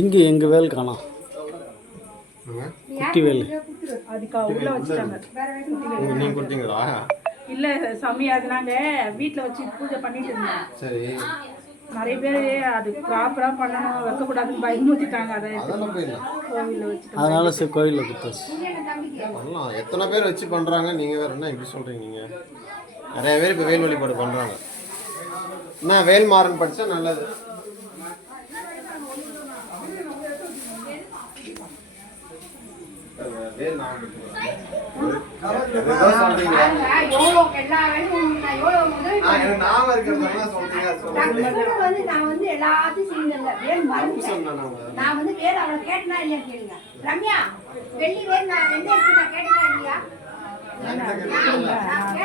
இங்கே எங்கள் வேல் காணோம். குட்டி வேல் அதுக்கு உள்ள வச்சுட்டாங்க. நீங்க கொடுத்தீங்களா? இல்ல சாமி, அது நாங்க வீட்டில் வச்சு பூஜை பண்ணிட்டு இருந்தோம். சரி. நிறைய பேர் அது ப்ராப்பரா பண்ணணும், வைக்கக்கூடாதுன்னு பயமுறுத்திட்டாங்க. அதை கோவிலில் வச்சுட்டு அதனால சரி கோவிலில் கொடுத்தாச்சு. பண்ணலாம். எத்தனை பேர் வச்சு பண்ணுறாங்க? நீங்கள் வேறு என்ன இப்படி சொல்கிறீங்க? நீங்கள் நிறைய பேர் இப்போ வேல் வழிபாடு பண்ணுறாங்க. என்ன வேல்மாறன் படித்தா நல்லது.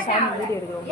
சாமி வீடு எடுக்கிறோம்.